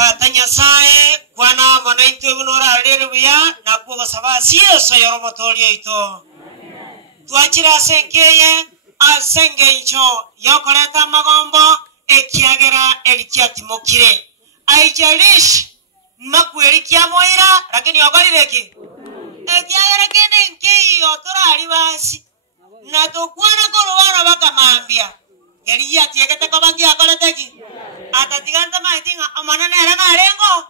Tata Nyasaye kwana mona itu gunora aleluya na kugo sabasi eso yoromo tolio ito. Tuachira senkeye asenge incho yokoreta magombo ekiagera elikiatimokire. Aijalish makweli kiamoira lakini yogorireki. Ekiagera kene nkei yotora alibasi. Na tukwana korobana bakamambia. Geriya tiegete kobangi akoleteki. Atatiganta maitinga amanane era arengo.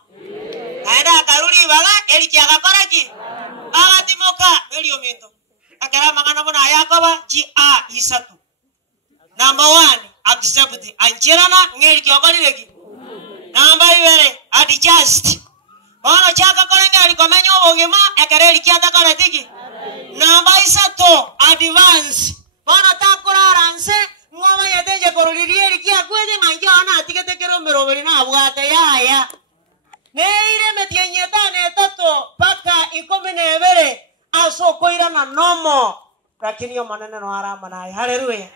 Aenda karuri baga elikiaga koraki. Agatimoka eliomiento. Akara magana bona Yakoba ji a isatu. Number 1 accept anchirana ngeli kyogorireki. Number 2 adjust. Bono chaka kolenga likomenyo obogema ekareli kiata koletiki. Number 3 advance. Bono takuraranse ngoma yeteje koruririe likia kwede manjana atigete kero meroberi na abwate yaya. Neire metienye tane tato paka 12 aso koira na nomo. Lakini yo manene no arama naye. Haleluya.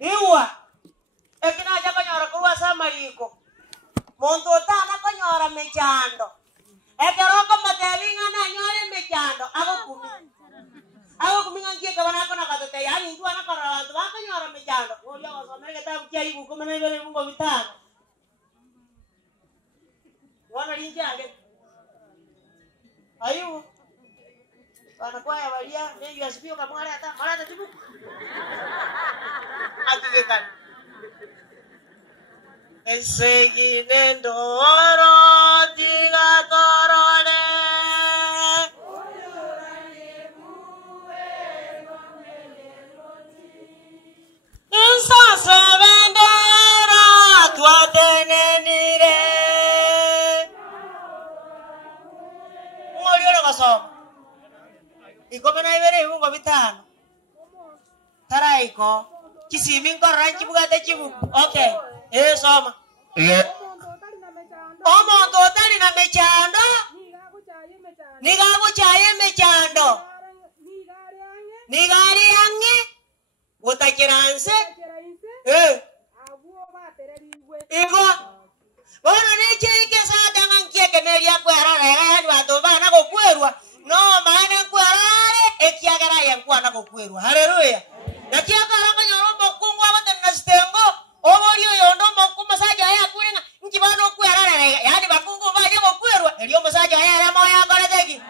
Iwa. Ekina aja kanyora kuwa samariko. Monto tana kanyora mechando. Ekeroko matelinga na nyore mechando. Ako kuminga ngie kawana kona katote. Yani ndu ana kora wantu waka nyora mechando. Oya wasomere ketabu kia ibu kumene ibele mungo vitano. Wana linjage. Ayu. Wanakuwa ya walia, nengi asipio kamwale hata, malata tibu. Atidekan. Esegi nendoro tiga torone. Insa sevendera tuatenenire. Ngoliore kasoma. Iko mena ibere ibungo bitano. Taraiko. Kisimi ngora chibugate chibuku. Okay. Soma. Omonto otali na mechando. Nigago chaye mechando. Nigari ange. Utakiranse. Igo. Bono niche ike sa dangankie kemeria kwera rega watu bana go kwerwa. No maana kwerare ekiagara yankwana go kwerwa. Haleluya. Nakiagara kanyoro kungu abatena stengo. Omorio yondo mokuma saja ya kurenga nkibano kwerare rega. Yani bakungu baje go kwerwa. Elio masaja ya moya koleteki.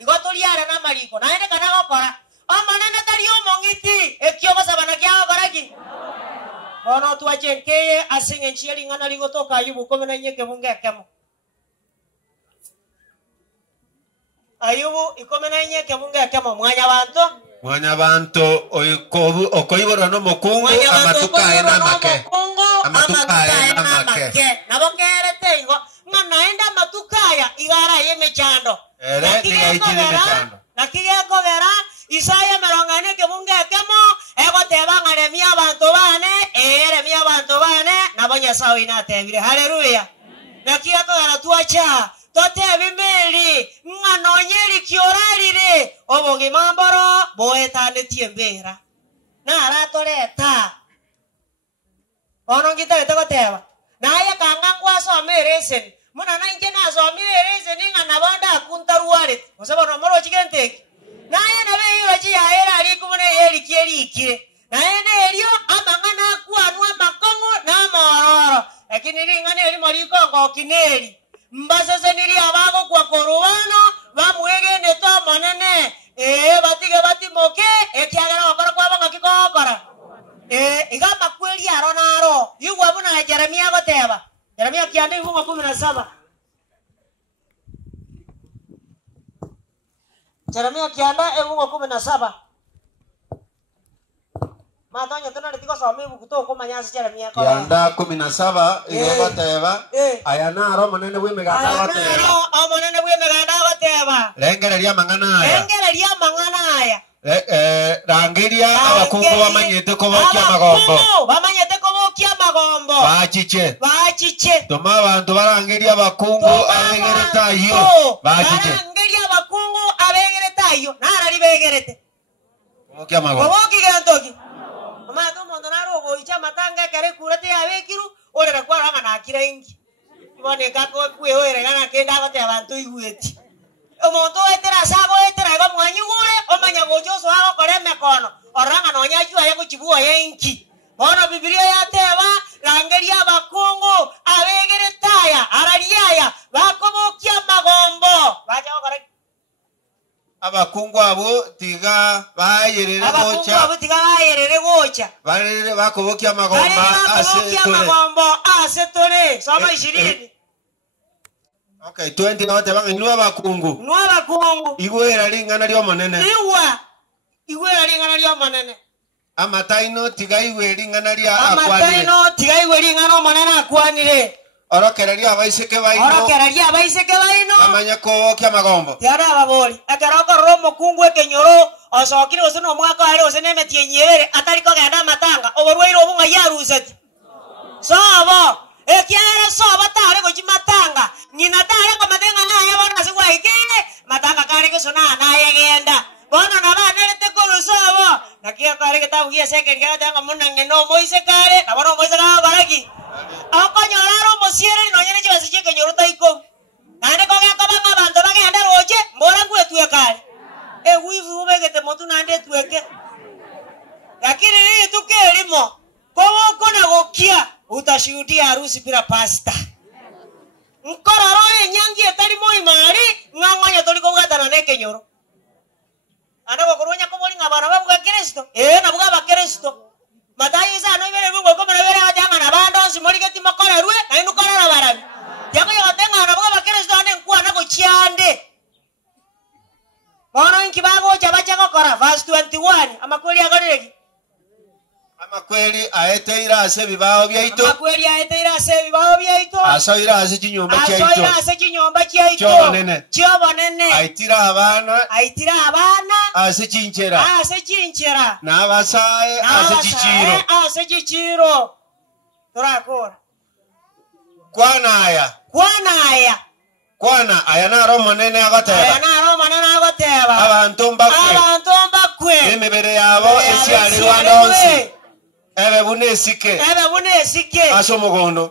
Igotoriara na mariko. Naende kana gokora. Amanana tario mongiti ekioba sabana kya goraki. Ono tuachenkeye asinge nchieli ngana ligotoka Ayubu 11 bunge kemo. Ayubu 11 bunge kemo mwanya bantu okoiboro no mokungu amatukaye namake. Amatukaye namake. Nabongerete ingo nganaenda matukaya igara yemechando. Nakiyeko vera Isaya merongane kebunge kemo ego teba ngaremia abantu bane eremia abantu bane nabonya sawa inatebire. Haleluya. Nakiyako aratuacha tote bimeli nganonyeri kiorarire obongi mamboro boetane tiembera na aratoreta ono ngita teba naye kanga kwaso meresen muna nange nazo meresen ngana bonda kuntaruare osaba moro chigenteki naye nabe yoji yaera ali kumune yeri kire naye nelio amangana kwanwa makongo na mororo lakini ringane eli mariko ngo kineri mbasese niri abago kwa korowano bamwege neto monene batige batimoke ekiagara okora kwa banga kikokora igamba kweli aronaro yugwa buna Jeremia goteba Jeremia kiande ifungo 17 Jeremia kianda ifungo 17 Matonyo tuna litiko some bukuto ko manyasi Jeremia ko kianda 17 igoteba ayanaro monene bwe meganda goteba monene bwe meganda goteba lengereria mangana aya rangiria abakungu bamanyete ko bokia magombo bachiche toma abantu barangiria abakungu abegeretayo barangiria abakungu abegeretayo narari begerete bokia magombo gantoki mama to mondonaro boicha matanga kare kurate abekiru orera kwa ranga nakira ingi Ibone kako kwe oire kana kenda gote abantu igweti. Omonto etera sago etera go mwanyugure omanya gojoso ago koreme kono. Oranga no nyachua yego chibuo yenki. Bono Biblia yateba rangeria abakungu abegere taya arariaya bakobokia magombo. Baje okore abakungu abo tiga bayerere gocha. Abakungu abo tiga bayerere gocha. Barere bakobokia magombo asetore. Soma 20. Okay, 20 na wate bangi nuwa bakungu. Nuwa bakungu. Igwera lingana lyo monene. Igwera lingana lyo monene. Amataino tiga igwera lingana lya akwanire. Amataino tiga igwera lingana monene akwanire. Orokera lya abaiseke baino. Amanya ko kya magombo. Tiara ababoli. Akaroko romo kungu ekenyoro osokire ose no mwaka ari ose nemetie nyere atari ko genda matanga. Oborwaire obunga yaruseti. Sobo ekiara sobo tare go chimatanga. Nyina tare ko madenga naye bona sigwa ikine matanga kare ko sona naye genda. Bona na bana lete ko sobo. Nakia kare kitabu kia seke kia tanga munange no moise kare. Na bona moise kare baraki. Akonyolaro mosiere no nyene chibase chike nyoruta iko. Nande ko ga kaba bantu bagenda roje mbora kwetuye kare. Wivu ubegete motu nande tueke. Lakini hii tukelimo. Kowo kona gokia utashuhudia harusi bila pasta. Nkoraro enyangi etali moi mari nganganya toliko gatana neke nyoro. Ana gokuronya ko boli ngabana babuga Kristo. Na buga ba Kristo. Matayi sa no ibere bungo ko mara bere ajanga na bando simoli geti makora ruwe na inu kora na barabi. Yako yo tenga na buga ba Kristo ane nkwa na go chiande. Bono inkibago chabacha ko kora verse 21 amakweli agareki. Amakweli aeteira ase bibao byaito. Amakweli aeteira ase bibao byaito. Asoira ase chinyumba kyaito. Asoira ase chinyumba kyaito. Chobonene. Aitira abana. Ase chinchera. Na abasae ase chichiro. Torakora. Kwana aya na romo nene agoteba. Abantu mbakwe. Emebere yabo esiari rwandonsi. Ebe bunesike. Asomogondo.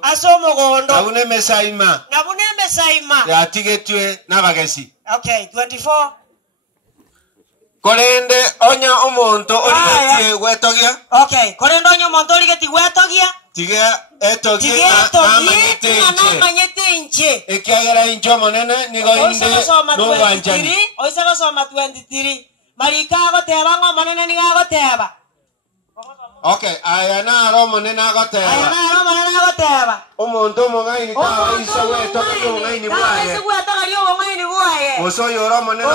Nabune mesaima. Yatigetwe nabagesi. Okay, 24. Kolende onya omonto oligetie gwetogia. Okay, kolende onya omonto oligetie gwetogia. Tiga etogie amanyete inche. Ekiagera incho monene nigo inde nubwanjani. Oisaba soma 23. Marika agoteba ngo monene niga agoteba. Okay, ayana ro monene agoteba. Omonto mongaini ka iso gwetogia mongaini bwaye. Oso yoro monene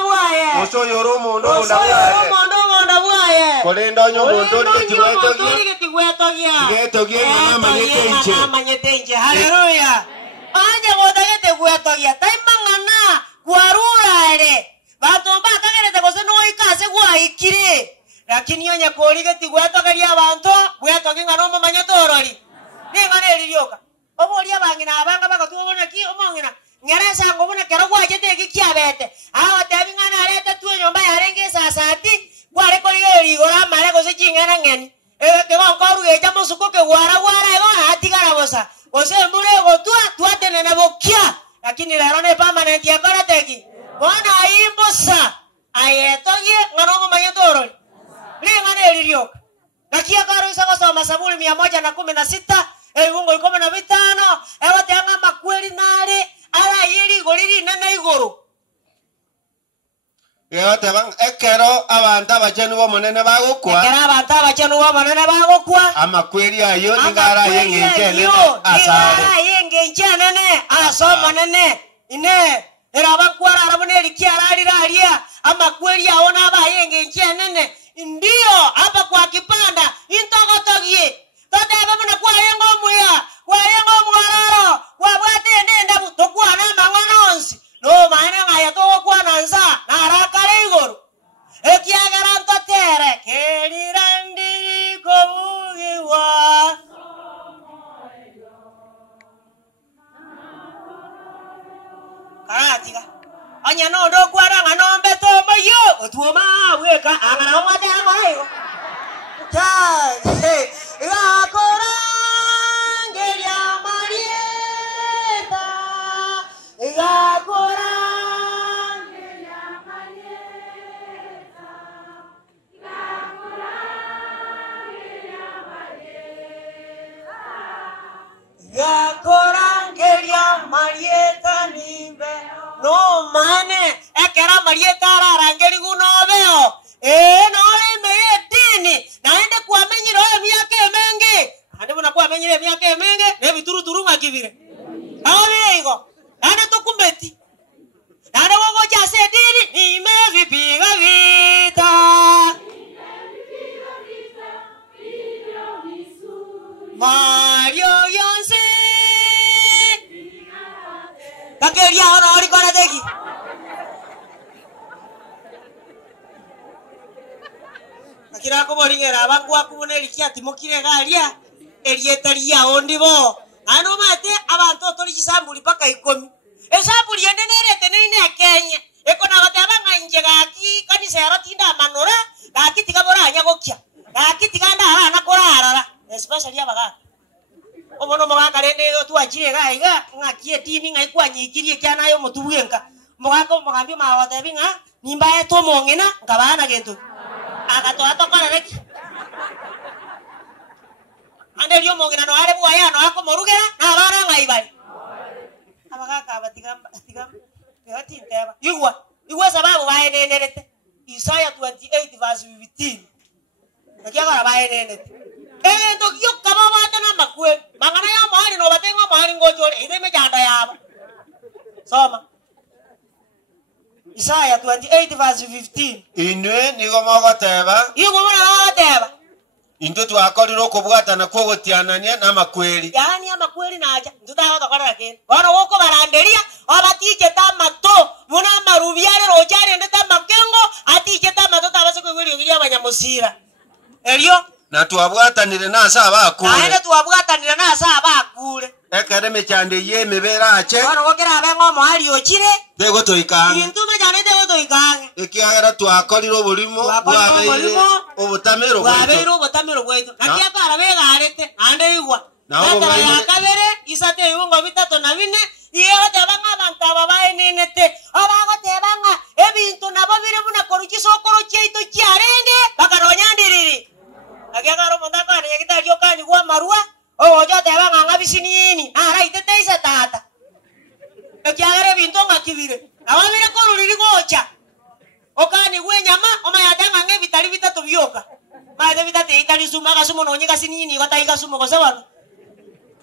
bwaye. Oso yoro mondo bwaye. Kolende onya omonto oligetie gwetogia. Amanyete inche. Haleluya. Anje godagete gwetogia. Taimangana kwarurare. Batomba kagerete gose no ikase gwa ikire. Lakini onya koligeti gwetogeria abantu gwetogi ngano mumanyatorori. Ninga neririoka. Obori abangina abanga bakatubona ki omongina. Ngeresa ngobona kero gwajete gikiabete. Awa tabingana arete tuwe nyomba yarenge sasati. Gware koligeri gora mare gose chingana ngeni. Kego koru geja musuko ke gwara ego atigara bosa. Ose mbure gotua tene na bokia. Lakini lero ne permanent yakora teki. Bona imbosa. Ayetogie ngano mumanyatorori. Ninga neririoka. Nakia karo isa kusoma Zaburi 116, Ebungo 15, ewatenga makweli nale, ala yeri goriri nene igoro. Yehote bang ekero abantu abachenu bomonene bagokwa. Ekero abantu abachenu bomonene bagokwa. Amakweli ayo ningara yengenjene asare. Ningara yengenjene asomonene. Ine erabakwara araboneri kiarariraria amakweli aona abayengenjene. Ndio hapa kwa kipanda intogotogie totebe muna kwa yengo mwararo kwa bwate nenda butokwa na mangononsi no maana ngaya to kwa nanza na rakare igoro ekiagara ntotere kelirandi kobugiwa karatiga anya no ndo kwara ngano mbeto moyo otuoma weka angana mwate amayo ta akora ngeria mari yakorangeria marieta nimbe no mane ekera marieta ararangeri gunobeo nore medini naende kuamenyira emyaka emenge ande buna kuamenyira emyaka emenge ne bituruturu ngakibire awego nane tokumbeti nane wogo jase dini nime vipiga vita Mario Yonsi Kakeria ono ori kona deki Akira ko boringera abakwa kuboneri kiati mokire galia erietaria ondibo ano mate abantu tori kisambuli paka 10 esambuli endenerete nine Kenya ekona bataba nganje gaki kanisa yaratinda manora gaki tikabora anyagokia gaki tikanda ana korarara especially abaga obono mugaka rende twachire gaiga ngakie tini ngaikwanyikirie kyana yo mutubugenka mugaka mugambio mawote binga nimba eto mongena ngabana gento agato atokora reki ande ryo mongena no are bwaya no akomorugera na abana ngaibali abagaka batigamba yoti nteba igwa sababu baenenerete Isaiah 28 verse 15 akiagara baenenerete Tokyo kama mata na makwe mangana ya mahali no batengo mahali ngojore ide mejanda yabo soma Isaiah 28 verse 15 Inwe nigo mogoteba yugo mwana oteba Into twakoriro kubwatana kwogotianania na makweli yani amakweli naja ndutaho tokora kene bano woko baranderia abatije tamato muna marubiare rojare ndeta makengo atije tamato tabase kwegwiri giria abanyamusira elio na twabwatanire nasa abakure aende twabwatanire nasa abakure ekereme cyande yemebera ache bano wokera abengo mohali ochire tego toikanga intuma jane tego toikanga ekiagera twakoriro burimo bwabeire obutamero bwetu nakiakara begarete ande igwa natara yakabere isate ibungo bitatu na bine iyo tebanga abantu ababaenenete abagotebanga ebintu nabo bire buna korukisokoro cyeito cyarenge bakaronyandiri akiakara mondakane yakitario kani gwa marua ojo tebanga ngabisinini ara iteteisa tata akiagere bintu ngakibire ababire koruriri gocha okani gwe nyama omayatanga nge bitari bitatu byoka maade bitate itali suma gasumo nonyega sinini gotaiga sumo gosebano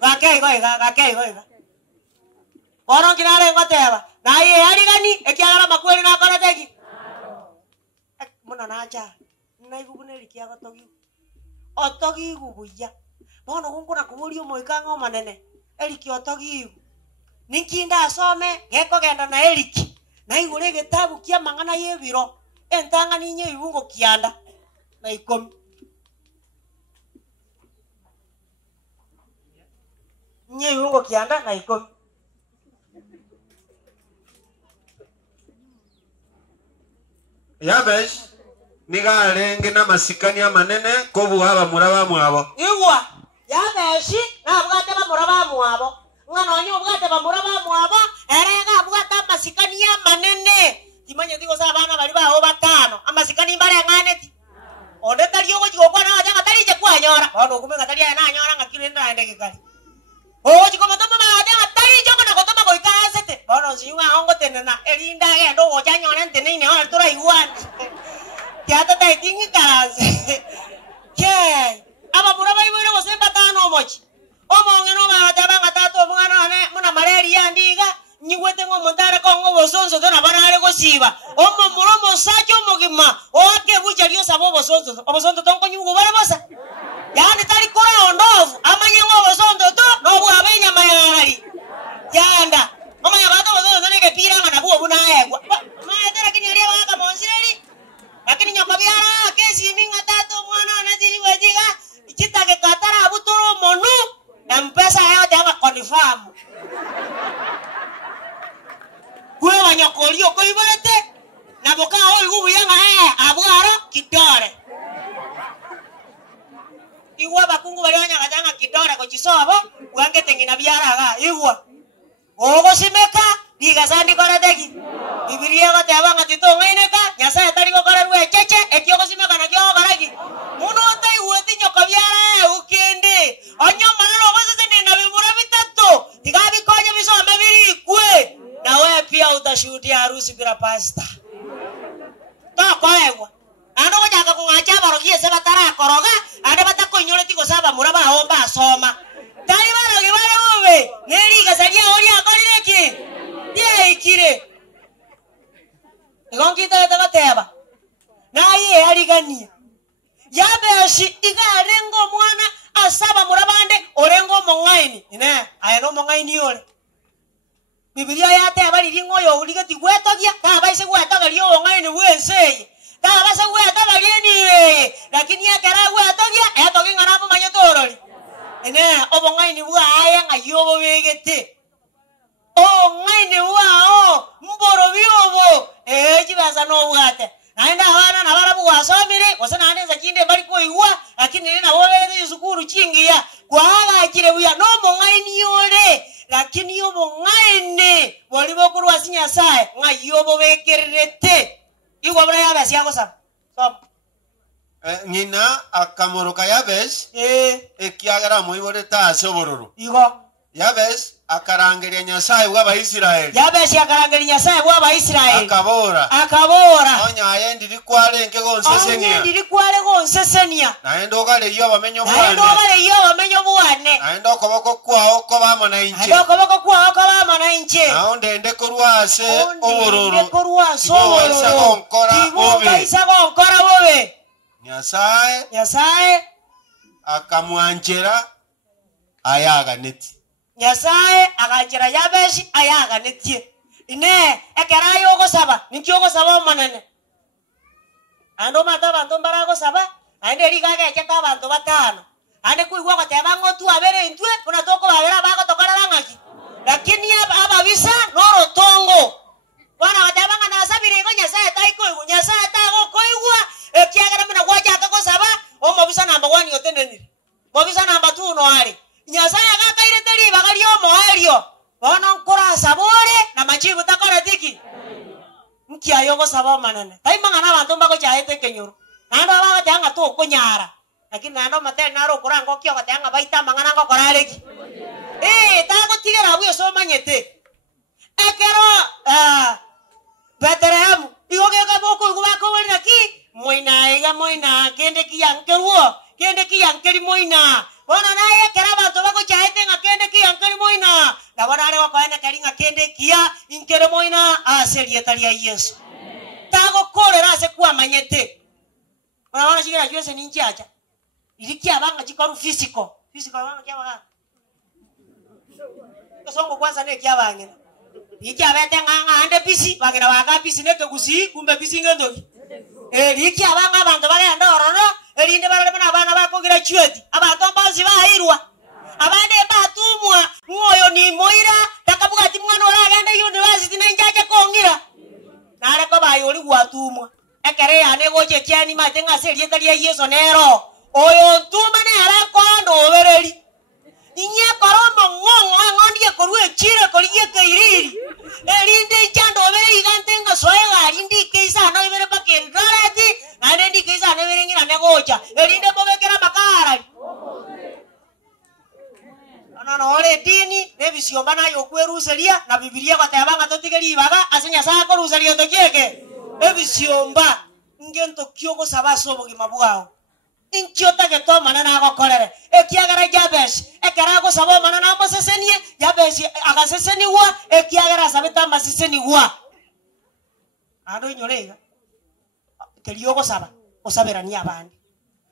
gakei goiga bono kinare ngoteba naye arigani ekiagara makweli na korateki muna nacha naibubuneri kiaga togi otogi gubuya bono gunkuna kuburio moikanga manene eriki otogi ninkinda asome geko genda na eriki na igure gitabu kia mangana yebiro entanga ninye ibungo kianda na 10 nye ibungo kianda na 10 Yabesh nigarenge na masikani amanene kobuhaba muraba mwabo igwa yabeshi nabwate ba muraba mwabo ngano nyo bwate ba muraba mwabo erega bwate masikani amanene timanye digo sa bana bali baho batano amasikani mbale nganeti onde taliyo go kwana aja ngatali je kwanyora ono kume ngatali na nyora ngakirenda ende kikali oji ko matoma ma aja ngatali je kona kotoma ko ikasete ono ziwa ongo tenena elinda ge ndo oja nyora ntene ne ona tora iwan ya tata itingi kaze ke aba muraba ibere go semba tano mochi omongeno ba aja ngatato mwana ne muna malaria ndiga nyigwete ngo montare ko ngo bosonzo tona banare go siba omo muromo sacho mogima oke buja lyo sabo bosonzo tonko nyugo bara basa yani tari kora ondovu amanye ngo bosonzo to no bu abenya mayari yanda mama ya bato bosonzo ne ke pira ngana bu bunaye ma etera kini ali baka monsireri lakini nyokabiara kesi ninga tato mwana na diri wejiga ikita ke katara abutoro monu na mpesa yao tanga confirm kwe wanyokolio ko ibarete na boka ho igubu yanga abwaro kidore igwa bakungu bali wanyakatanga kidore ko chisobo wange tengina byaraga igwa ogo simeka diga sandi korateki bibilia ko tabanga titongaineka nyasa tari ko korarwe cheche ekyo simeka na kyo karaki muno tai uti nyoka byara ukende onyo manalo basete na bimura bitatu kusibira pasta to koewa ando kujaka kungacha barogie seba tara koroga ande batakonyole tiko saba muraba aomba asoma tari baroge bare ube neri gasaria ori akorireki die ikire ngongita tabateba na iye arigania yabeshi igarengo mwana asaba murabande orengo mongaini ine ayano mongaini ole Biblia yate abali ngoyo uligati gwetogia ka baise gwetoga lyo ongaini bwense ka base gwetoga lieni lakini yakara gwetogia etogi ngarapo manyotorori ine obongaini bwa aya ngayobo begete ongaini bwa mboro biobo jibaza no bwate naenda wana na barabu wasomire wasana aneza kinde bali koiwa lakini nina wole yuzukuru chingia kwa akire buya no mongaini yole lakini yobo ngaine walibo kurwa sinya sae ngayobo bekerete igwa bra yabe siago sa so nyina akamoroka Yabes ekiagara muibore ta sobororo igo Yabes akarangeria Nyasaye w'Abayisiraeli Yabes akarangeria Nyasaye w'Abayisiraeli akabora onya ayendi likwale nke gonsesenia ayendi likwale gonsesenia naenda ogale yo bamenyo bwane naenda okoboko kwao ko bamona inche naonde ende korwase obororo isa gonkora bobe Nyasaye akamwanjera ayaganeti Nyasaye aganjera Yabeshi ayaganetie ine ekerayo ogosaba nikyo ogosaba omanene ando mata bantu mbarago saba ande rigaga eketa bantu batano ande kuigwa goteba ngotu abere intwe kuna toko babera bago tokarara ngaki lakini ababisa noro tongo bana goteba ngana sabire go Nyasaye taiko Nyasaye tago koigwa ekiagera mena gwaja akagosaba omobisa namba 1 yotenenire mobisa namba 2 no ari Nyasaye agakaire teri bagario moario bono nkora sabore na machibu takora tiki mkia yogo sabo manene taima ngana bantu mbako chaete kenyoro nando baga tanga to kunyara lakini nando matel naro kurango kyo gatanga baita mangana ngo korareki tago tigera bwo so manyete ekero Bethlehem igoge ga boko igubako wena ki moina kende kiyankeri moina bona naye kera bantu bako chaete ngakende kiyankeri moina na bona are wakoena keringa kende kia inkere moina aserietaria Yesu tago korera se kwa manyete ona shigera jwese ninji acha ilikia banga chikoru physical banga kyabaga kasongo kwanza ne kyabangena ikia bete nganga ande pisi bagera waga pisi ne kegusi kumbe pisi ngendo ikia banga abantu bagenda ororo erinde barabana abana bakogira chweti abantu mbazi bahirwa abande batumwa ngoyo ni moira takabuga timwana oragenda university nenjaje kongira nare ko bayoli gwatumwa ekere yane goche kyani matenga serieta lia Yesu nero oyo ntuma ne arakondo obereri inye korombo ngongo ngondie korwe chire koliye keiriri erinde chando obere igantenga soega rindi keisa no ibere pakendorati nare ndi keisa ne berengira ne gocha erinde bobekera makara ana ole dini nebisiomba nayo kweruseria na Biblia kwatabanga totigeri baga asenya sa koruseria tokieke ebisiomba ngento kyogo sabaso bugima bwao inchiota geto manana agokorere ekiagara Yabes ekarago sabo manana amasesenie Yabes agaseseni wa ekiagara sabeta maseseni wa ando nyorega keliogo saba osaberania abandi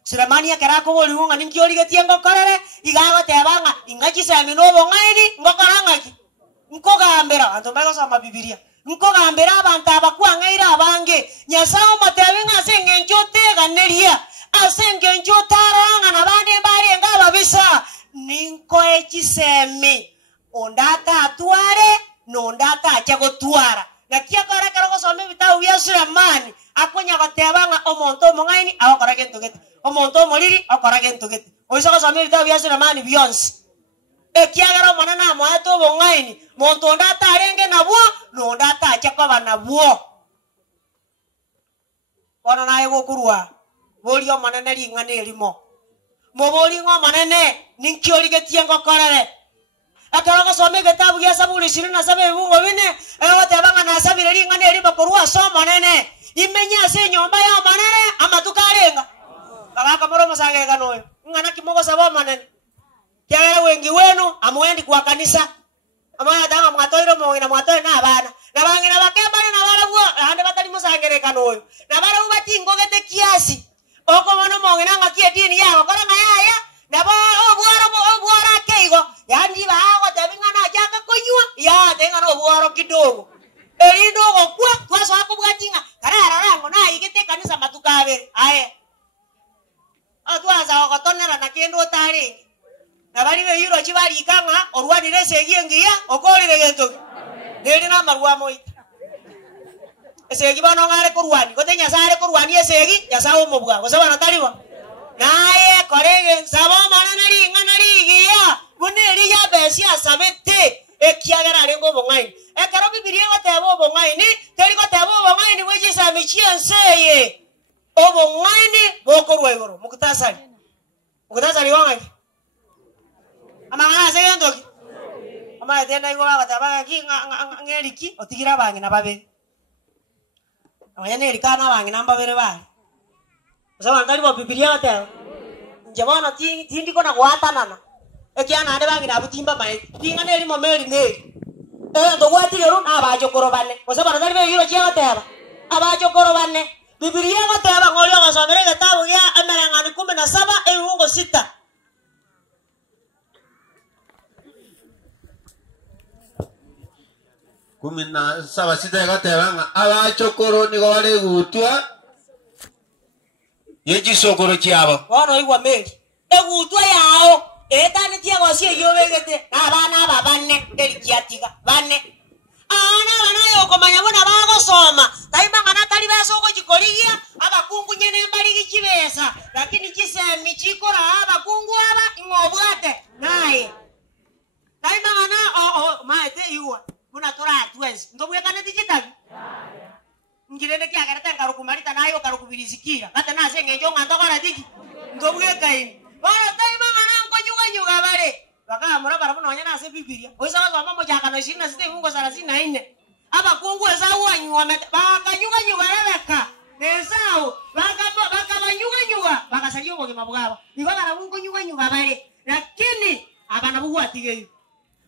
Sulemania kerako boli wonga ninkioli getiengo korere igago tebanga ingachi sami no bongaini ngokarangaki nkogambera anto mego sama Biblia nkogambera abantu abakwanga abange Nyasaye matebenga asenge nchotega neria asenge nchotaranga na bande bari ngaba bisa ninko echisemi ondata atware no ondata achagotwara nakia kora kero some bitau bya Sulemani akonya gotebanga omonto mongaini akora gentugete omonto moliri akora gentugete oiso some bitau bya Sulemani beyonce ekiagara manana mwato bongaini monto ondata arenge nabwo no ondata achakoba nabwo ona naye gokurwa bolio manene ringane limo moboli ngo manene ninkioli getiengo korere atarago some osome gitabu gya Zaburi 27 ebungo bine egotebanga nasabire ring'ana eri bakorwa somo nene imenya ase nyomba ya manene amatukarenga kabaka moro musagega noyo ng'ana kimogo sabo manene kyagera wengi wenu amwendi kwa kanisa amaya danga mwatoiro mwina mwatoe na abana na bangina bakembana na barabu ande batali musagereka noyo na barabu batingogete kiasi oko mono mwina ngakie dini yao koranga yaya na bo obuara keigo yandi bago tebingana jaka konywa ya tenga no obuaro kidogo eridogo kwa twaso akubwatinga karara rango na igete kanisa matukabe aye atwaza ogotonera na kendo tari na bari be yiro chibari ikanga orwanire segiengia okolire gento neri na marwa moita esegi bano ngare kurwani gotenya sare kurwani esegi yasawo mobwa gosaba nataliwa naye korege sabo manana ring'ana rigiya guneri ya besia sabete ekiagera rengo bongaini ekero bibirie gotebo bongaini teri gotebo bongaini weje samichie nseye obongaini bokorwa igoro mukutasari wangai amangana segendoki ama tena igora gotaba ki ngeriki otigira bangi na babe abanyane rikana bangi namba bere bari sawa ndali bo bibilia gotebo njabana tindi kona gwatanana ekiana ande bangi na butimba mai tinga neri momeri neri ndogwatire ro na abajokoro bane osaba ndali be yiro chia goteba abajokoro bane bibilia goteba ngolyo gasomere gitabu gya emereng'ani 17 ebungo 6 17 sita gatebanga abachokoro nigo bari gutwa yechisokoro chiabo bono igwa meri egutwa yao etani tie gosie yobegete abana babane nderikiatiga bane ana yokomanya bona bagosoma taima ngana tali basoko chikoligia abakungu nyene mbali gichibesa lakini chisemi chikora abakungu aba ingobwate naye taima ngana maete iwa kuna tora twezi ndobwekane digital ngirene kyagarata ngarukumarita nayo karukubirisikira kata nase ngejo ngandokora digi ndobwekaini bana taima ngana nkonyuga bare bakamura barabunonya nase bibilia oisa basoma mojakano 27 mungo 34 abakungu ezawo anywa bakanyuga rebeka nezao bakabanyuga bakasaliyo bogima bwabo nigo barabungunyuga bare lakini abana bugwatige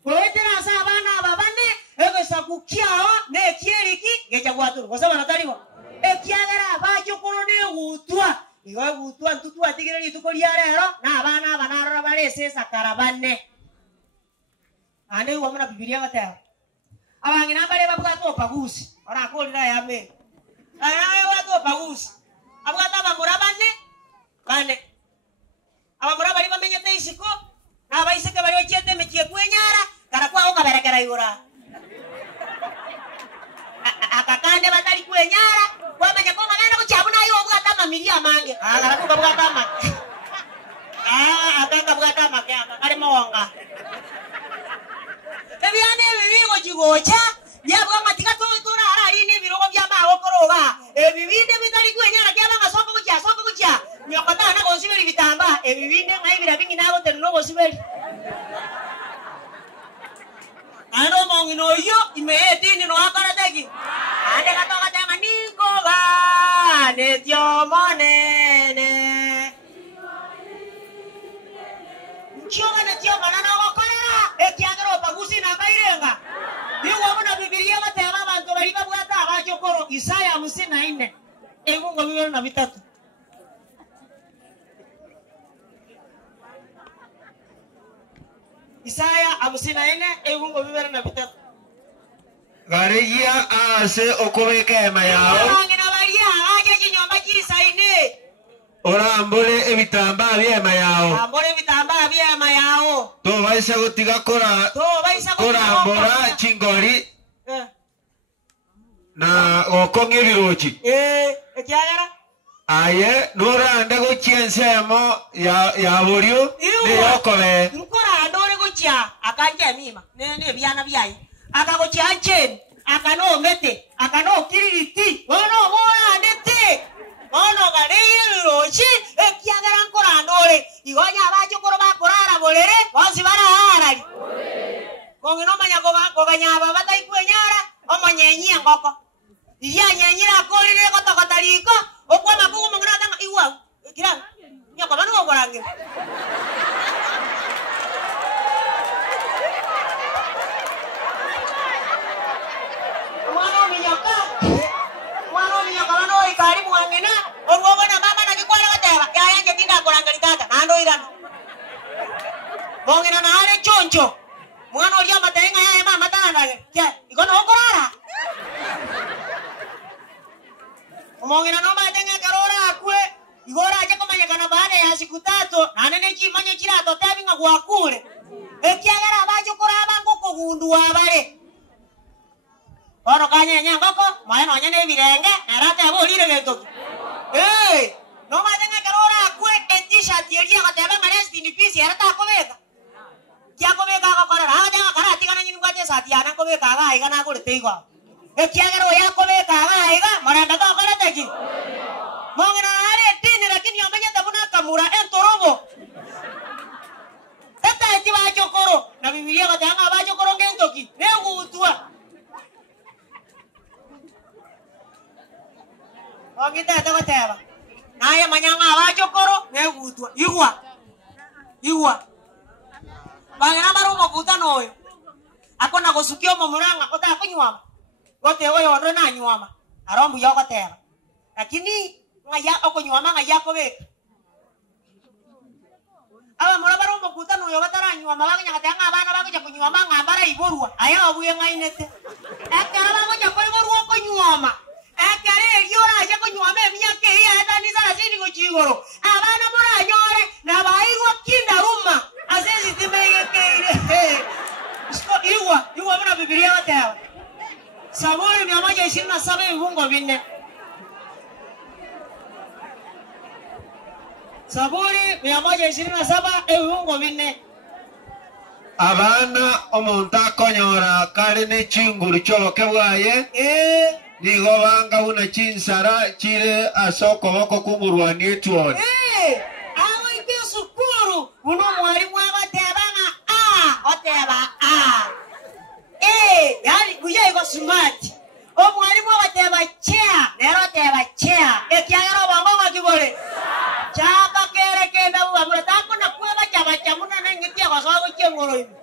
kwetera asa abana babane egesa kukiao ne kieriki geja gwaturu gosaba nataliwa ekiagera abachokoro ne gutwa igo gutwa ntutu atigireri tukoria rero na abana banarora barese sakarabane ane wamuna bibilia gatao abangina bare babwato pagusi ora kolira yame ana wato pagusi abwata bamurabane bane abamura bari bamenyete isiko na baiseke bari ochete mechie kwenyara karakwa okaberekera igora akakande batali kwenyara kwamanya ko ngana kuchabuna yo obwata mamilia mange karakwa bwata ma akaka bwata ma kare mawanga ebyane bibigo jigocha yabwa matika tura ari ni birogo bya mawo koroga ebibinde bitali kwenyara kyabanga soko kucha nyokota na gonsibeli bitamba ebibinde ngai birabingi nabo tenno gonsibeli ano mongino yo imeti ni no akarateki ande katoka tanga niko ba ne tio monene nchoga ne tio manana gokorera ekiagero pagusi na bairenga ni wabona bibilia bateba abantu bari babwata abachokoro Isaya 54 ebungo 23 Isaya 54 ebungo 23 garegia ase okobeka ema yao ngina baria aje chinyomba chisaine orambole ebitamba byema yao ambole bitamba byema yao to baisa gutiga kora korambora chingori na okonge birochi ekiagera aye norande go chiensemo ya borio ne yokobe nkora ndore gochia akanje mima ne byana byai akagochia chen akano mete akano kiririti ono bora ndete ono gare rochi ekiagera nkora ndore igonya abacho koro bakorara borere bosi bara harari Mongi no manya ko banyaba bata ikwenyara omanyenyi ngoko. Iya nyenyi ra ko rire ko tokotariko okwa makungu mongi na tanga iwa. Kira nyako banu ko rangi. Mwana minyoka bano ikari mwangena oruogo na mama na kikwala gateba yaya ngetinda kurangari tata nando irano. Mongena na ale choncho. Mwana olia matenga ya mama tana ya ikono okorara. Mongena no matenga karora akwe igora aje komanya kana baada ya siku 3 nanene chimanya chirato tabinga gwakule. Ekiagara abajo koraba ngoko gundu abale. Oro kanya nyangoko mwana nyane birenge narate abolire gento. No matenga karora akwe t-shirt yelia gateba maresti ni pisi arata akobeka. Kia kobeka gakora raja karati kana nyini kwate satiana kobeka ga iga na kurite igwa. Ekiagero ya kobeka ga iga maranda ka kora teki. Mongena are tini lakini yamanya tabuna kamura entorobo. Tata eti ba chokoro na Biblia gatanga ba chokoro ngentoki. Nengu utua. Ongita tabateba. Naye manyanga ba chokoro nengu utua. Igwa. Bangena marumo kutano oyo. Akona gosukio momuranga kota kunywa. Gote oyo ndo na nywa. Arombu yoko tera. Lakini ngaya okunywa ngaya kobeka. Aba mura marumo kutano oyo bataranywa mabanga nyakatanga abana bakuja kunywa ngambara iborwa. Aya obuye ngainete. Ekara bakuja koiborwa okunywa. Ekare egiora aje kunywa emyaka iya etanisa asini gochigoro. Abana mura nyore na baigwa kinda ruma. Asesi timege keire. Iwa muna Biblia watao. Zaburi 127 vifungo 4. Zaburi 127 vifungo 4. Abana omuntu akonyora kari ne chinguru choke bwaye nigo banga una chinsara chire asoko boko kumurwani etwone. Awo ibe sukuru uno mwalimu abatebanga oteba yani kuye iko smart. O mwalimu abateba chair, nero teba chair. Ekiagero bango makibole. Chapa kere kenda uwa mulata kuna kueba chaba chamuna nengitia kwa sababu chengoro hivi.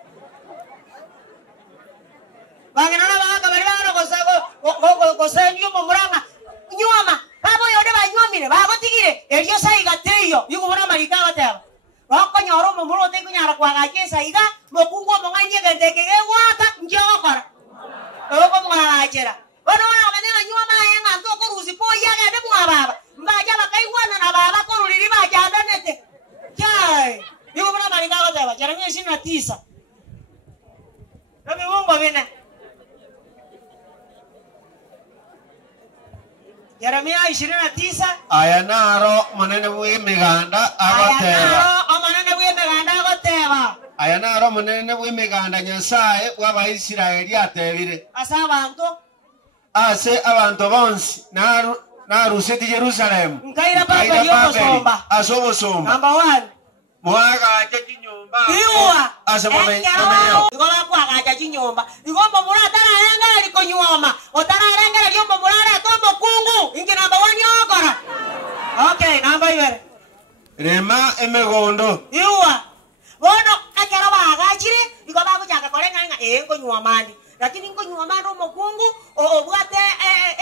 Bangenana banga baribana kosago kosenyo momuranga. Nyoma, babo yode banyomire, babo tigire. Elio saiga teyo, yuko bora marika bateba. Wako nyoro momuro te kunyara kwa gaje saiga, mokungo monganye gendeke waka njokora. Oko mwajera. Bano abane nyoma yenga ntoko ruzi po yaga de mwababa. Mbaja bakaiwana na baba ko ruliri baja ndanete. Kai, yuko bora marika bateba. Jeremia 29. Nabi Mungu bine. Jeremia 29 aya naro monene bwe miganda agoteba. Aya naro monene bwe miganda Nyasaye waba Isiraeli atebire. Ase abantu bonsi naruseti Jerusalem. Nkaira baba yobosomba. Asobosomba. Number 1. Mwaga aje kinyomba. Iwa. Ase momenyo. Igola kwa aje kinyomba. Igomba muratara arenga liko nyoma. Otara arenga lyomba murara tombo kungu. Ingi number 1 yogora. Okay, number 2. Rema emegondo. Iwa. Bono akera bagachire igoba kujaga kolenga ngo nyomandi. Lakini ngo nyomandi omukungu obwate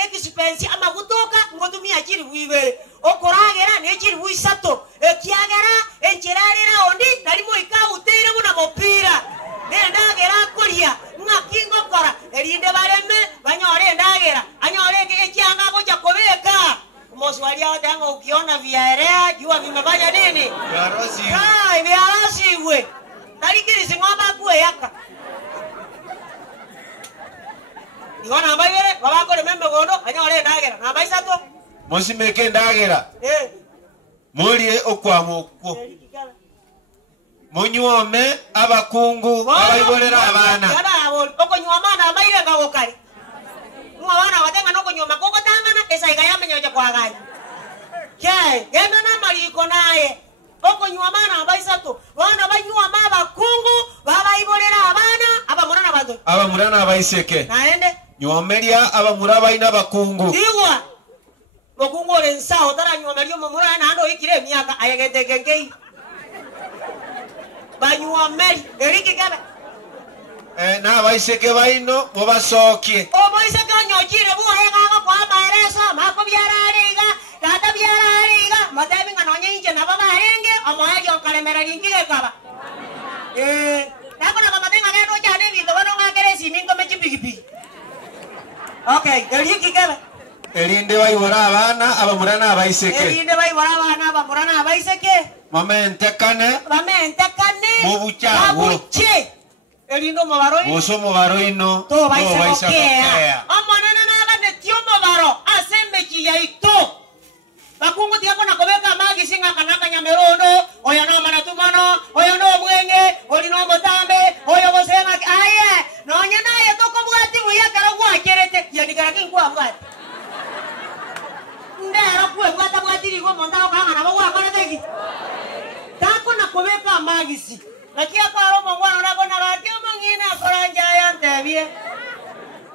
expense amagutoka ngotumia chiri bwibere. Okoragera ne chiri bwisato. Ekiagera encherarira ondi talimo ikawuteire muna mopira. Ndagera kulia ngakingo kora erinde bareme banyore ndagera anyore ekianga goja kobeka. Moswali atango ukiona viarea jua vimefanya nini? Viarosi. Viarosi we. Talikiri singoma kuwe yaka. Iwana ambaye babako remembe gondo anyore ndagera. Namba isato. Mosimeke ndagera. Mulie okwamoko. Munyome abakungu abayibolera abana. Oko nyomana abayire ngawokali. Mwana watenga noko nyoma koko tangana esa igayame nyoja kwa gaji. Ke, genda na maliko naye. Oko nyomana abayisato. Wana banywa maba kungu, baba ibolera abana, aba murana abamurana abaiseke naende nyomeria abamuraba ina bakungu iwa bakungu ole nsao tara nyomeria mumurana ando ikire emyaka ayegedegengei banyuameri eriki kebe na abaiseke baino mubasokie oboiseke onyokire buwayegaga kwa maereso mako byarariga tata byarariga matebi nganonye inje nabo barenge omoejo nkalemera ringige kaba nako nako matenga gendo chane bindo bano ngakere siminto mechi pigipigi okay eriki kebe erinde bayibora abana abamurana abaiseke erinde bayibora abana abamurana abaiseke bamentekane mubuchago erindo mabaro boso mubaro ino to baisa kokea amanana naga netio mabaro asembechi ya ito bakungu tiako nakobeka magi singa kanaka nyamerondo oyo no manatumano oyo no mwenge oli no motambe oyo bosenga aye no nyana ye toko bwati buya kara gwa kerete yani kara kingwa bwati ndero kwe bwata bwati rigo mondao kanga na bwa kareteki tako nakobeka magi si nakia paro mongwana nako na batio mongina koranja ya ntebie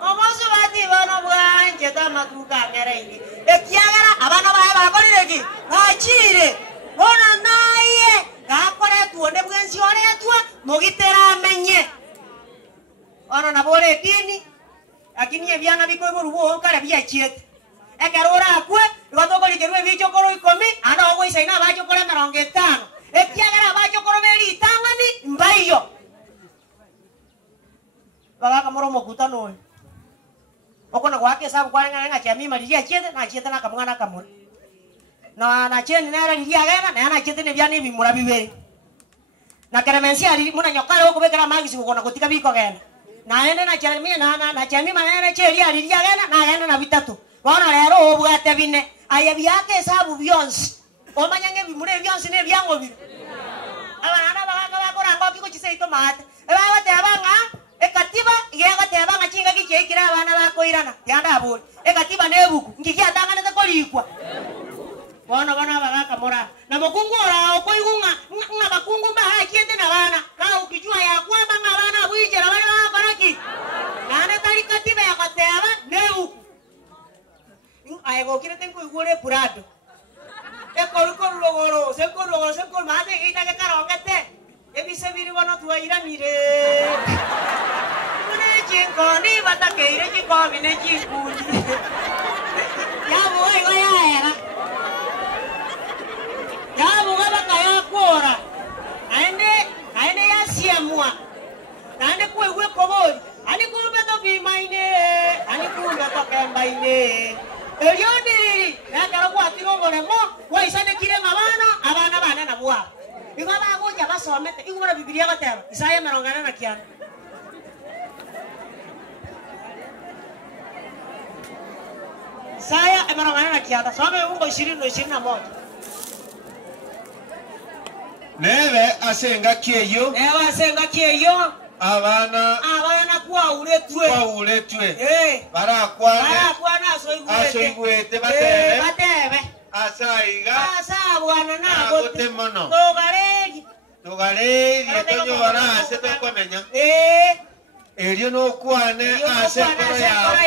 omoso bati bana bwanje tamatuka ngereindi ekiagara abana bae bakorireki achire bona naye gakore tuone bwensi ore atwa mogitera amenye ona nabore dini lakini ebyana biko borubo kare byachiete ekerora akwe batokolikerwe bicho koro 10 ana ogwo isaina bacho kora 50 ekiagara bacho koro beri tangani mbaiyo baga moromo kutano okona gwake sabu kwa nga chami maliria chete na chete na kamwana kamwe na cheni na liria gena na chete ne byani bimura bibere na keremensi ali muna nyokale okubekera magisi ukona kutika biko gena na ende na chemi na chemi manene cheli ali liria gena na gena na bitatu bona lero obwate bine aya byake sabu byonsi omanyange bimure byonsi ne byango bi abana baga bakora ngo biko chiseito mate ebaga tebanga ekatiba igega tebanga chinga kichekira abana bakoirana yanda abuli ekatiba nebuku ngikia tangana tekolikwa bona baga kamora na mukungu ora okoigunga nga bakungu ba hakiende na bana ka ukijua ya kwamba nga bana bwije na bana baraki nane tali katiba ya kateba nebuku aigo kire tengo igure purado ekorukor logoro sekor mate ita ke karongete ebise biri bono tuaira mire mune chinkoni batake ire chikomi ne chikuni ya boy goya era ya boga bakaya kora aende ya siamua ande kuwe kobori ani kumbe to bimaine ani kumbe to kembaine Elioni, ya karo kwa tiro moremo, wa isane kire abana bana na bwa. Igo ba go ya basomete, igo na Biblia gatero. Isaya merongana na kiana. Saya merongana na kiana. Some ungo 20 nebe asenga kieyo abana kwa uletwe barakwana asoigwete batebe asaiga asabwana nagote mono togareri etonyora ase tokomenya erio nokwane ase koro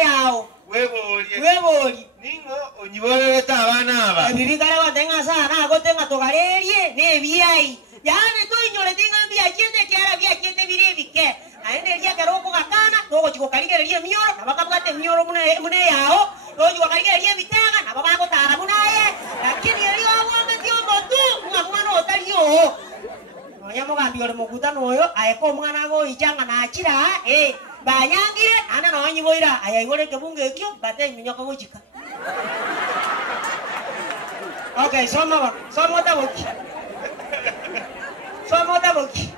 yao webori ningo onyiborerete abana aba ebirikare batenga sana agotenga togarerie nebiai yani toinyore tinga mbia kiende kiara bia kiende biribike aende ria karoko gakana togo chiko karigererie mioro na bakabwate mioro mune yao togo karigererie bitanga na baba gotara munaye lakini rio abwame tio motu mwana otario oya mugambi ole mukutano oyo aeko mwana go ichanga na achira banyangire ana no nyiboira aya igore kebunge ekyo bate minyoko gochika okay somo taboki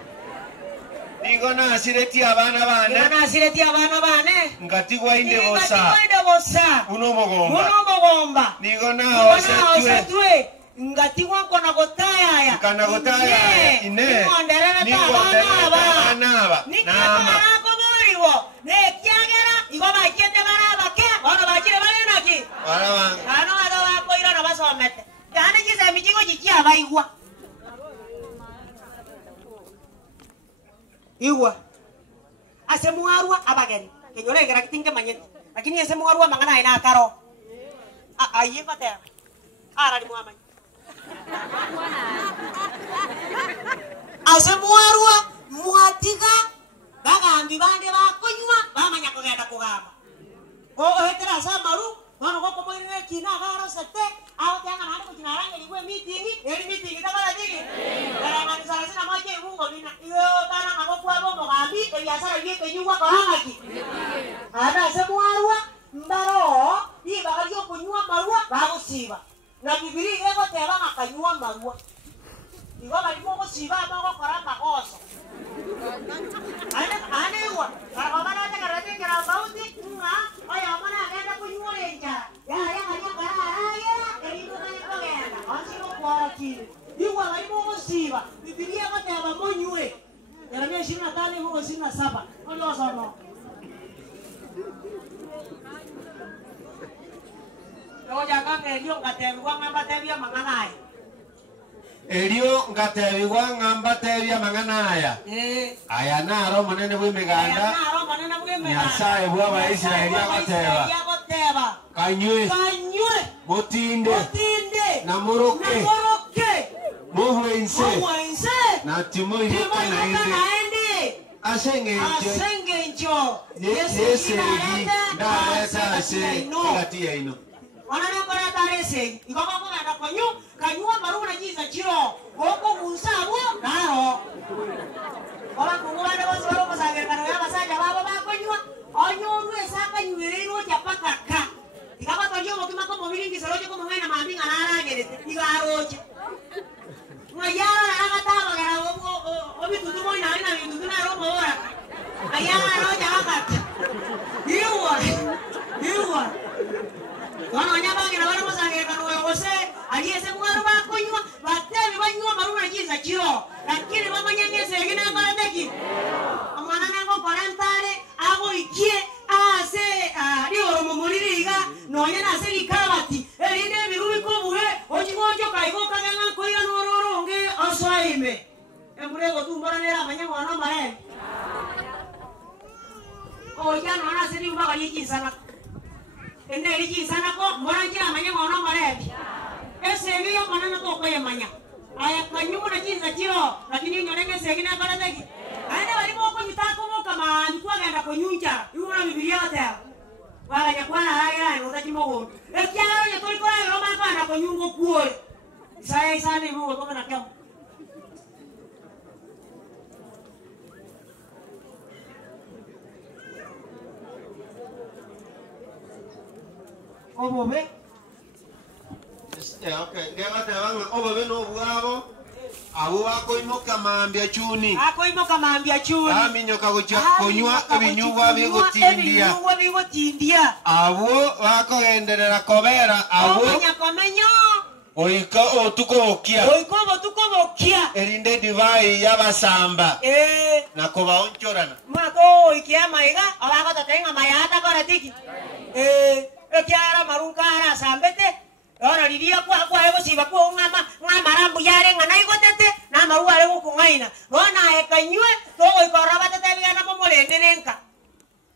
nigo na asireti abana bane ngati gwainde bosa uno mogomba nigo na osetwe ngati wanko na gotaya ya kana gotaya ine ni anaba nama ne kiagera igoma kiete baraba ke bano bachire bale naki baraba ano ado bakoira na basomete kana kise michigo chikia baigwa igwa ase mwarwa abageni kenyore ngera kitinge manyeti lakini ase mwarwa mangana ina karo aye kote ara limwamanya ase mwarwa mwatiga bagambi bande bakonywa bamanya kugenda kugamba ohetera samaru bano goko moire kina garo sate aho tanga nani kutinaranga ligwe meeting eri meeting tabara digi bara mani sala sina moje bungo bina iyo kana ngako kwa bombo gambi ke biasa ye ke nyuwa korangaki ada semwarwa mbaro ni bagalio kunywa marwa bagusiba na bibiri ego teba makanywa marwa igo bali mo gusiba mo koramba koso ane wa para bana ta karate kara bauti nga oya mana agenda kunywa lenja ya kanya kara ya erido kanya kogenda asiko kwa kile igo bali mo gusiba bibiri ego teba mo nywe Yeremia 25 huko 27 ndio somo Oja kanga elio ngatebwa ngamba tebia manganaye Elio ngatebwa ngamba tebia manganaaya aya naro manene bw'emiganda Nyasaye bw'aba Isiraeli agoteba kanywe mutinde na muroke muhwense na timoyo kanaende asengenjo yesegi ndareta ase kati ya ino Wanana kora tarese ikoko kugenda konyu kanywa maru na jiza chiro oko gusabu naro Ola kugubana bose baro basagera kana ya basaja baba bakonywa onyu esaka nywerero japakaka ikaba tonyo mokima ko mobiringi seroje ko mwana mambinga naragerete igaroje Mayara agataba gara obitutu mo ina bitutu na robo ora ayara roja akata Iwa Wana nyabangira bana musangire kanu yose aliyese mwana bakonywa batebi banywa maruna jiza chiro lakini bamanyangeze egina korateki amwana nango korantare abo ikie ase dio mumuririga nonya na seri kabati erinde birubi kobuhe ojigonjo kaigo kaganga koya nororonge aswaime emurego tumbara nera manyango ana mare oya nona seri ubaga yikisana Ende liki sana ko moranjira manya ngono marebi. Ese biyo manana ko koye manya. Aya kanyumo na jinza chiro lakini nyonenge segina kala deki. Ane bali mo ko nyitako mo kama ndikwa genda ko nyunja. Iwo na bibilia ta. Wala nyakwana hagira no tachi mo go. E kyaro ye ko ko ro ma kana ko nyungo kuole. Isa ni mo ko na kyamo. Obobe okay ngega tebanga obobe no bwabo abo bakoimoka mambya chuni akoimoka mambya chuni aminyoka kunywa ebinyugwa bigotindia abo bakogenderera kobera abo nyakomenyo oiko otukobokia erinde divai yabasamba nako baonchorana mako ikiama iga abako tatenga mayata koratiki ekyara marunkara sambete ora liria kwa ego siba ko ngama marambu yare ngana igotete na maru are kungaina bona ekanywe to ikoraba tete bigana momolendenenka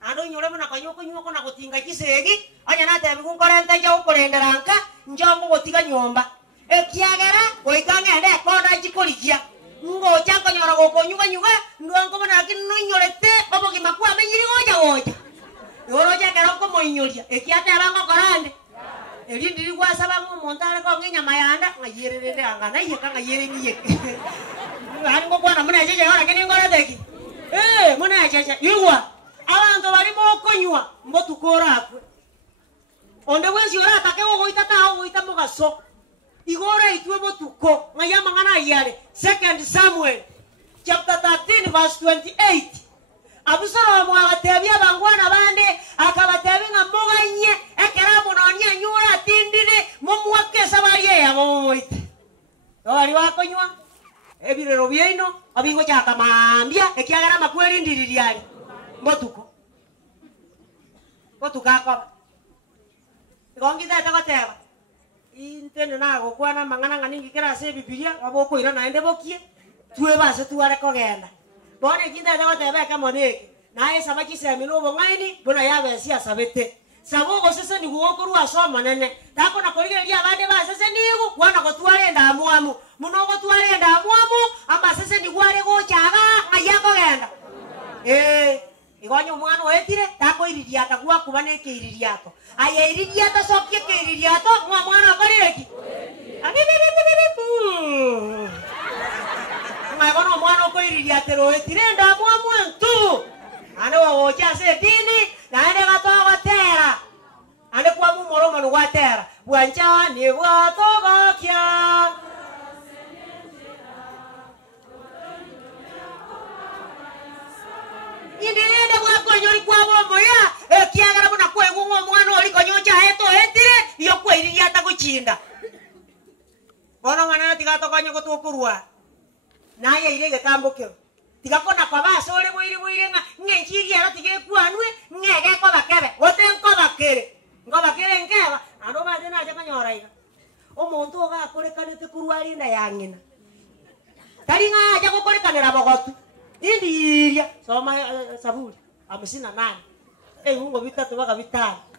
ando nyore mona kanyoko nyoko na gotinga kisegi anya na tebi kunkorenta jo kulenderanka njongo gotiga nyomba ekyagera goikanga ende koda chikolikia ngo chanko nyora gokonyuga ndwango mona kinunyorete obogi makwa menyiri goja Yoroja keroko moinyoria ekiate abango korande elindi ligwasa bango montale ko ngenya mayanda ngayerere angana yeka ngayere niye ari ngo kwana muna jeje ora kene ngora deki muna jeje yuwa abantu bali mo konywa mbotu korakwe onde wezi ora takego goita mugaso igora itwe botuko ngayama ngana yale 2 Samuel chapter 13 verse 28 Abusalomu agatebia bangwana bande akabatebi ngamoganye ekera munonia nyura tindire momwake sabariye yaboite Ori wakonywa ebirero byeino abingo chaka mambia ekiagara makweli ndiririali mbotuko akaba ngongita takoteba intene nago kwana mangana nganingi kera se bibilia aboko ira naende bokie tuwe base tuare kogenda Bone kinda takoteba kama neke naye samaki semi no bongaini bona yabe sia sabete sabo go sese ni go koru asoma nene tako na korigeria abande ba sese nigu wana go tware ndamuamu muno go tware ndamuamu amba sese ni gware go chaga mayako genda igonyo mwana wetire tako iririata gwa kubane ke iririato aya iririata sokie ke iririato mwana akoreki Magono mwana ko iririate ro etire ndamuamu entu ane wo chase dini na ane gato gatera ane kwa mu moro manu gatera bwancha ni bwato gakya Indinde bwa konyori kwa bombo ya kiagara buna kwa ngungo mwana oli konyocha heto etire yo kwa iririata kuchinda Bono mana tigato konyo kutukurwa naye irege tambokero tigakona kwa baso ole boire ngenchiri ara tigekwanwe ngege kwa bakebe wote ngo bakere ngeba ando bade na aja kanyora iga omuntu oga korekanete kurwari nda yangina tari nga aja korekanera bogotu indiria soma saburi amusina nani ngo bitatu baka bitano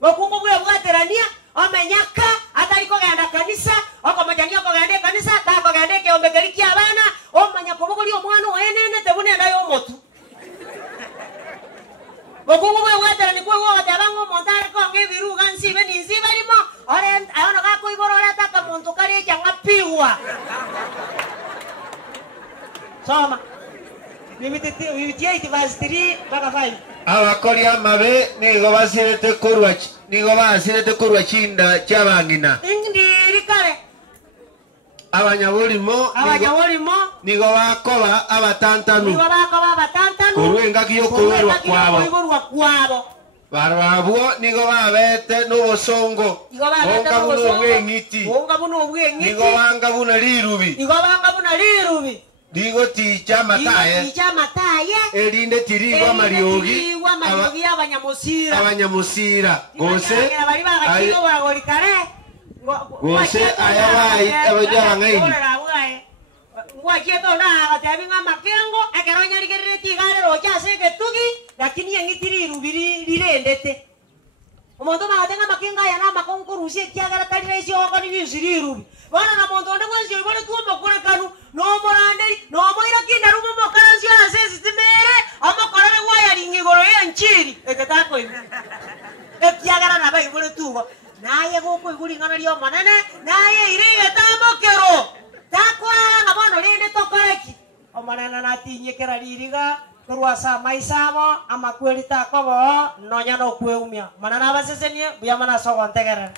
bokungu bwe bwaterania omenyaka atari kogenda kanisa okomajania kogenda kanisa ta kogenda ke ombegerikia abana omanya kobogori omwana oenene tebune ndayo motu bokungu bwe waterani kwe wo tabango montare ko ngebiru gansi beni zibarimo ore ayono ga koiborora taka muntu kari cyanga piwa soma bibitiye verse 3 baka 5 abakori amabe nigo basirete kurwa chinda cyabangina indiri kare abanyabulimo nigo bakoba abatantanu kurwenga kiyo kuberwa kwabo barabwo nigo babete n'ubusongo bonga buno obwengiti nigo banga buno lirubi Digo ticha mataye erinde tirigo mariogi abanyamusira gose ayabai abajya ngaini ngwakieto na atabinga makengo akeronya ligerere tigare roja sege tugi lakini yengitiri rubiri lirendete omuntu magatenga makenga yana makonkurusie kiagara talira isi okoni bisiri rubi bana na muntu onde kwansi ibone tuomba kurekanu no moranderi no moira kinda rumo mokansi ya sesi timere amakorere waya lingigoro ya nchiri eketako ibi ekiagara na bai ibone tuwa naye goko igulingana lyo manene naye ire tamokero takwara ngabono linde tokoreki omanana natinyekera liriga kurwasa maisamo amakweli takobo nonya no kweumya manana basesenie buya mana sogontegera